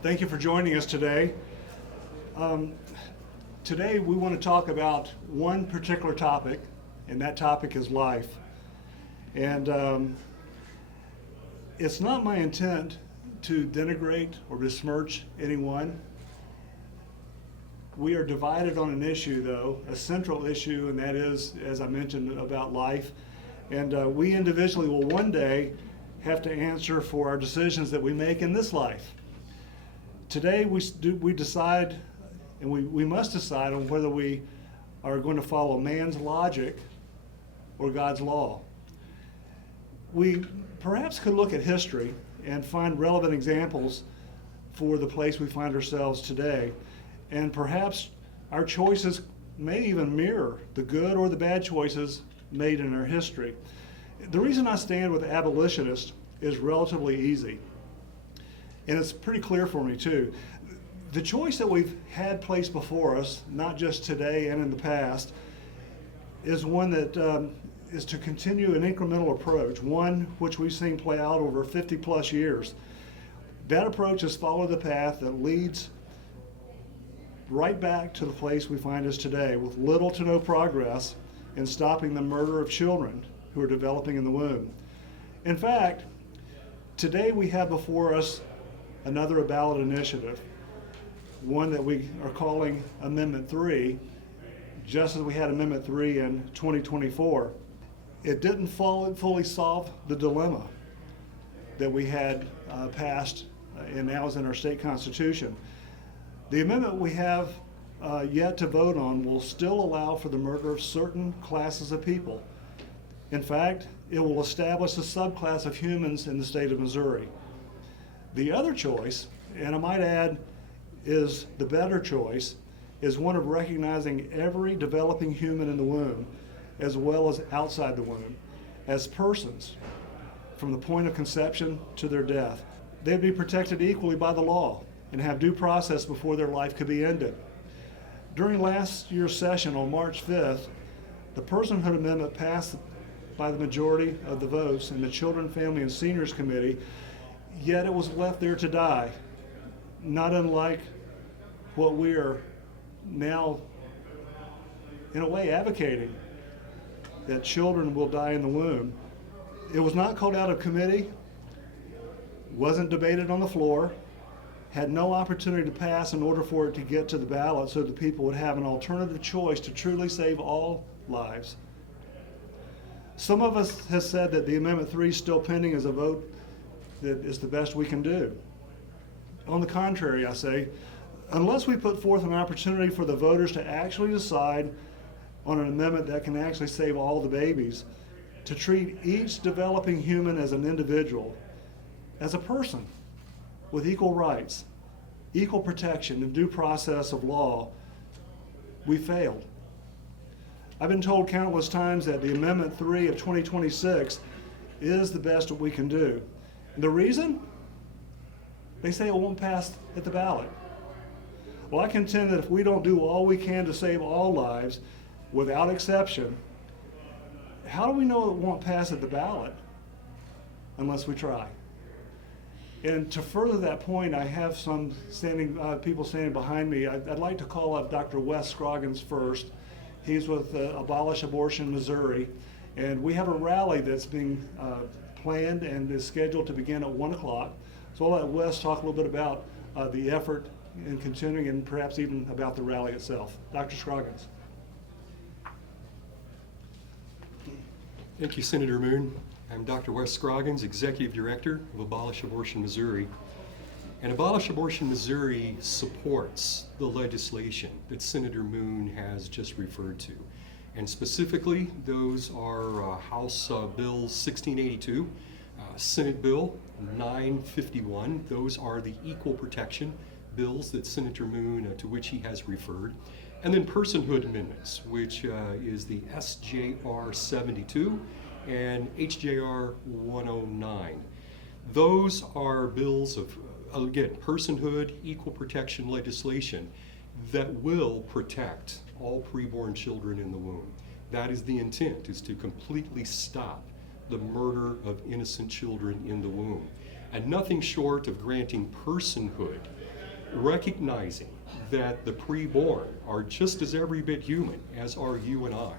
Thank you for joining us today. Today we want to talk about one particular topic, and that topic is life. And it's not my intent to denigrate or besmirch anyone. We are divided on an issue, though, a central issue, and that is, as I mentioned, about life. And we individually will one day have to answer for our decisions that we make in this life. Today we decide, and we must decide on whether we are going to follow man's logic or God's law. We perhaps could look at history and find relevant examples for the place we find ourselves today. And perhaps our choices may even mirror the good or the bad choices made in our history. The reason I stand with abolitionists is relatively easy. And it's pretty clear for me too. The choice that we've had placed before us, not just today and in the past, is one that is to continue an incremental approach, one which we've seen play out over 50 plus years. That approach has followed the path that leads right back to the place we find us today, with little to no progress in stopping the murder of children who are developing in the womb. In fact, today we have before us another ballot initiative, one that we are calling Amendment 3, just as we had Amendment 3 in 2024. It didn't fully solve the dilemma that we had passed and now is in our state constitution. The amendment we have yet to vote on will still allow for the murder of certain classes of people. In fact, it will establish a subclass of humans in the state of Missouri. The other choice, and I might add is the better choice, is one of recognizing every developing human in the womb, as well as outside the womb, as persons from the point of conception to their death. They'd be protected equally by the law and have due process before their life could be ended. During last year's session on March 5th, the Personhood Amendment passed by the majority of the votes in the Children, Family, and Seniors Committee, yet it was left there to die, not unlike what we are now, in a way, advocating, that children will die in the womb. It was not called out of committee, wasn't debated on the floor, had no opportunity to pass in order for it to get to the ballot so that people would have an alternative choice to truly save all lives. Some of us have said that the Amendment 3 is still pending as a vote that is the best we can do. On the contrary, I say, unless we put forth an opportunity for the voters to actually decide on an amendment that can actually save all the babies, to treat each developing human as an individual, as a person with equal rights, equal protection, and due process of law, we failed. I've been told countless times that the Amendment 3 of 2026 is the best that we can do. And the reason? They say it won't pass at the ballot. Well, I contend that if we don't do all we can to save all lives, without exception, how do we know it won't pass at the ballot unless we try? And to further that point, I have some people standing behind me. I'd like to call up Dr. Wes Scroggins first. He's with Abolish Abortion Missouri, and we have a rally that's being planned and is scheduled to begin at 1 o'clock. So I'll let Wes talk a little bit about the effort in continuing and perhaps even about the rally itself. Dr. Scroggins. Thank you, Senator Moon. I'm Dr. Wes Scroggins, Executive Director of Abolish Abortion Missouri. And Abolish Abortion Missouri supports the legislation that Senator Moon has just referred to. And specifically, those are House Bill 1682, Senate Bill 951. Those are the equal protection bills that Senator Moon, to which he has referred. And then personhood amendments, which is the SJR 72 and HJR 109. Those are bills of, again, personhood, equal protection legislation that will protect all preborn children in the womb. That is the intent, is to completely stop the murder of innocent children in the womb. And nothing short of granting personhood recognizing that the preborn are just as every bit human as are you and I,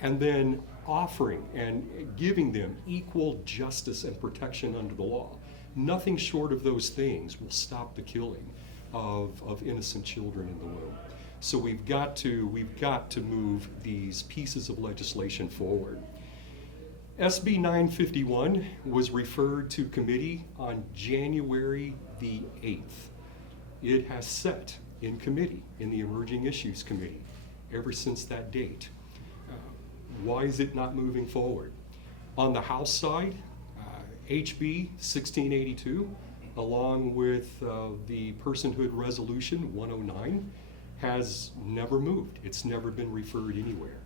and then offering and giving them equal justice and protection under the law. Nothing short of those things will stop the killing of innocent children in the womb. So we've got to move these pieces of legislation forward. SB 951 was referred to committee on January the 8th. It has sat in committee, in the Emerging Issues Committee, ever since that date. Why is it not moving forward? On the House side, HB 1682, along with the Personhood Resolution 109, has never moved. It's never been referred anywhere.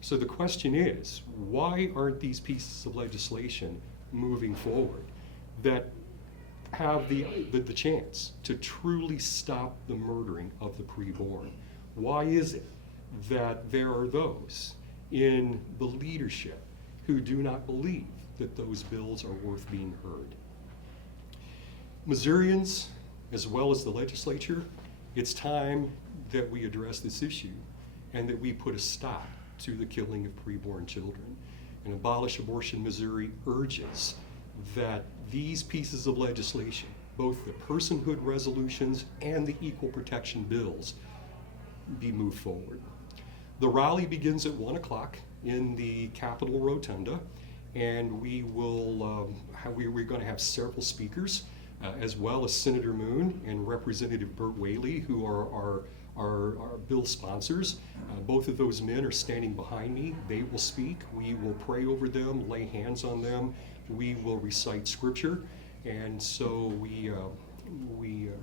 So the question is, why aren't these pieces of legislation moving forward that have the chance to truly stop the murdering of the preborn? Why is it that there are those in the leadership who do not believe that those bills are worth being heard? Missourians, as well as the legislature, it's time that we address this issue and that we put a stop to the killing of preborn children. And Abolish Abortion Missouri urges that these pieces of legislation, both the personhood resolutions and the equal protection bills, be moved forward. The rally begins at 1 o'clock in the Capitol Rotunda, and we're going to have several speakers, as well as Senator Moon and Representative Burt Whaley, who are our bill sponsors. Both of those men are standing behind me. They will speak. We will pray over them, lay hands on them. We will recite scripture. And so we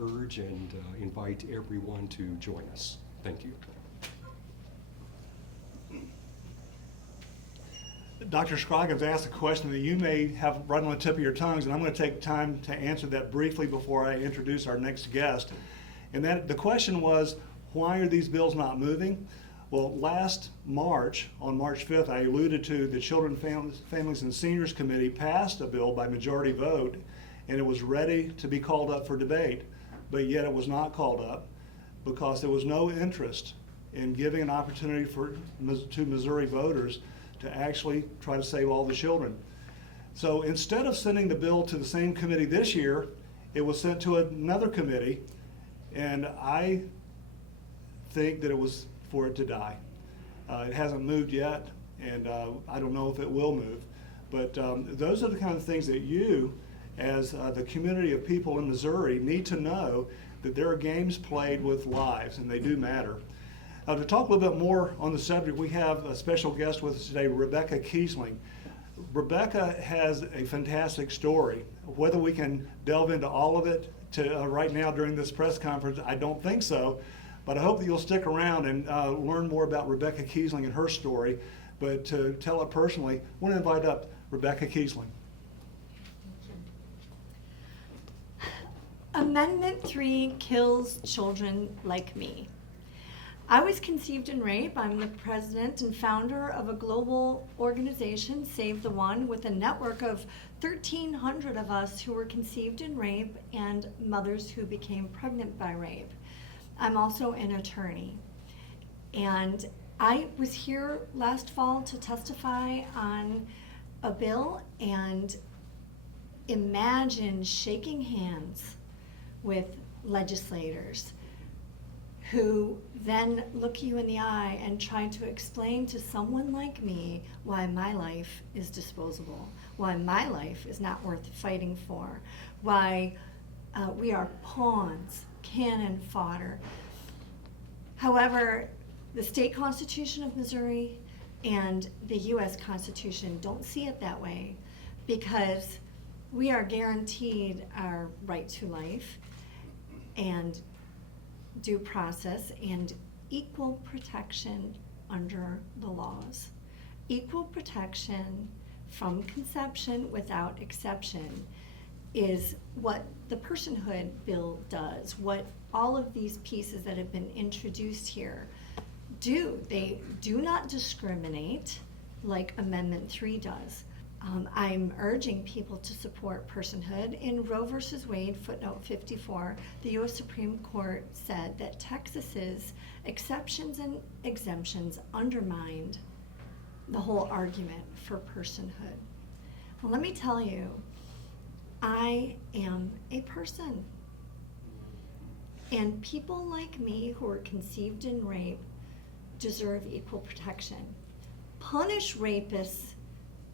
urge and invite everyone to join us. Thank you. Dr. Scroggins asked a question that you may have right on the tip of your tongues, and I'm going to take time to answer that briefly before I introduce our next guest. And that the question was, why are these bills not moving? Well, last March, on March 5th, I alluded to the Children, Families, and Seniors Committee passed a bill by majority vote, and it was ready to be called up for debate, but yet it was not called up because there was no interest in giving an opportunity to Missouri voters to actually try to save all the children. So instead of sending the bill to the same committee this year, it was sent to another committee, and I think that it was for it to die. It hasn't moved yet, and I don't know if it will move. But those are the kind of things that you, as the community of people in Missouri, need to know, that there are games played with lives, and they do matter. To talk a little bit more on the subject, we have a special guest with us today, Rebecca Kiesling. Rebecca has a fantastic story. Whether we can delve into all of it right now during this press conference, I don't think so. But I hope that you'll stick around and learn more about Rebecca Kiesling and her story. But to tell it personally, I want to invite up Rebecca Kiesling. Amendment 3 kills children like me. I was conceived in rape. I'm the president and founder of a global organization, Save the One, with a network of 1,300 of us who were conceived in rape and mothers who became pregnant by rape. I'm also an attorney. And I was here last fall to testify on a bill, and imagine shaking hands with legislators who then look you in the eye and try to explain to someone like me why my life is disposable, why my life is not worth fighting for, why we are pawns, cannon fodder. However, the state constitution of Missouri and the U.S. Constitution don't see it that way, because we are guaranteed our right to life and due process and equal protection under the laws. Equal protection from conception without exception is what the personhood bill does, what all of these pieces that have been introduced here do. They do not discriminate like Amendment 3 does. I'm urging people to support personhood. In Roe versus Wade, footnote 54, the U.S. Supreme Court said that Texas's exceptions and exemptions undermined the whole argument for personhood. Well, let me tell you, I am a person. And people like me who are conceived in rape deserve equal protection. Punish rapists,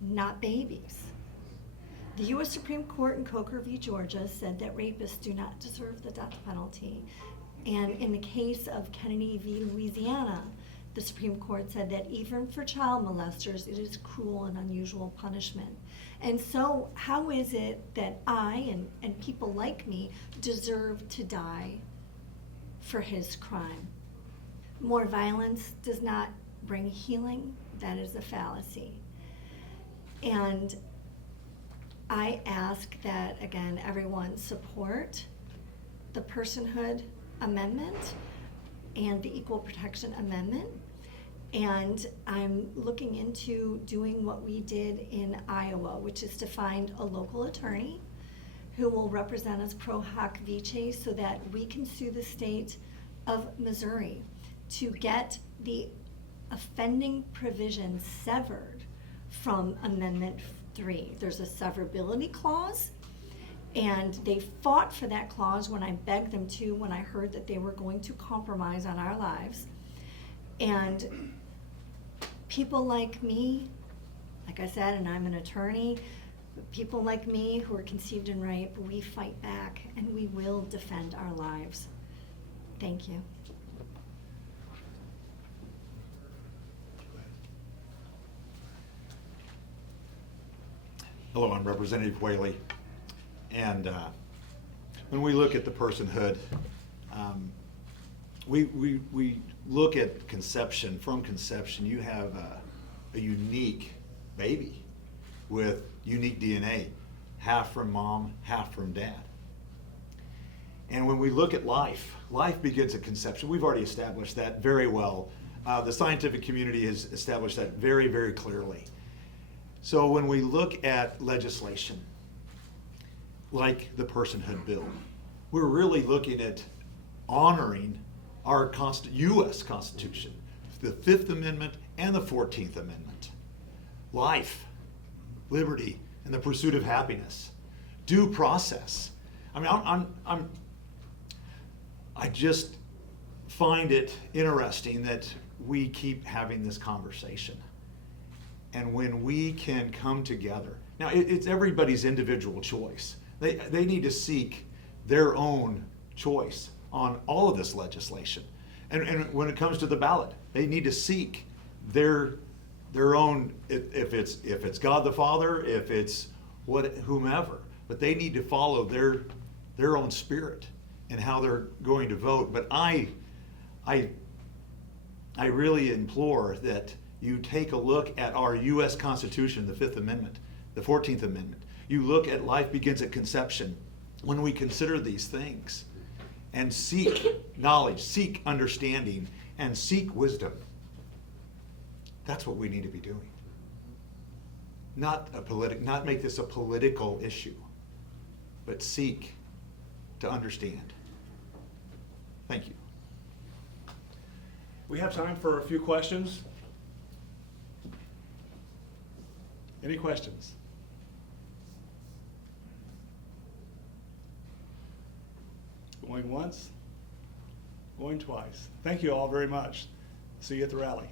not babies. The U.S. Supreme Court in Coker v. Georgia said that rapists do not deserve the death penalty. And in the case of Kennedy v. Louisiana, the Supreme Court said that even for child molesters, it is cruel and unusual punishment. And so how is it that I and people like me deserve to die for his crime? More violence does not bring healing. That is a fallacy. And I ask that, again, everyone support the Personhood Amendment and the Equal Protection Amendment. And I'm looking into doing what we did in Iowa, which is to find a local attorney who will represent us pro hoc vice so that we can sue the state of Missouri to get the offending provision severed from Amendment 3. There's a severability clause, and they fought for that clause when I begged them to, when I heard that they were going to compromise on our lives. And people like me, like I said, and I'm an attorney, people like me who are conceived in rape, we fight back and we will defend our lives. Thank you. Hello, I'm Representative Whaley. And when we look at the personhood, we look at conception. From conception, you have a unique baby with unique DNA, half from mom, half from dad. And when we look at life, life begins at conception. We've already established that very well. The scientific community has established that very, very clearly. So when we look at legislation, like the Personhood Bill, we're really looking at honoring our U.S. Constitution, the 5th Amendment and the 14th Amendment. Life, liberty, and the pursuit of happiness. Due process. I mean, I just find it interesting that we keep having this conversation. And when we can come together, now it's everybody's individual choice. They need to seek their own choice on all of this legislation. And when it comes to the ballot, they need to seek their own, if it's God the Father, if it's whomever, but they need to follow their own spirit and how they're going to vote. But I really implore that you take a look at our U.S. Constitution, the 5th Amendment, the 14th Amendment. You look at life begins at conception. When we consider these things and seek knowledge, seek understanding, and seek wisdom, that's what we need to be doing. Not make this a political issue, but seek to understand. Thank you. We have time for a few questions. Any questions? Going once, going twice. Thank you all very much. See you at the rally.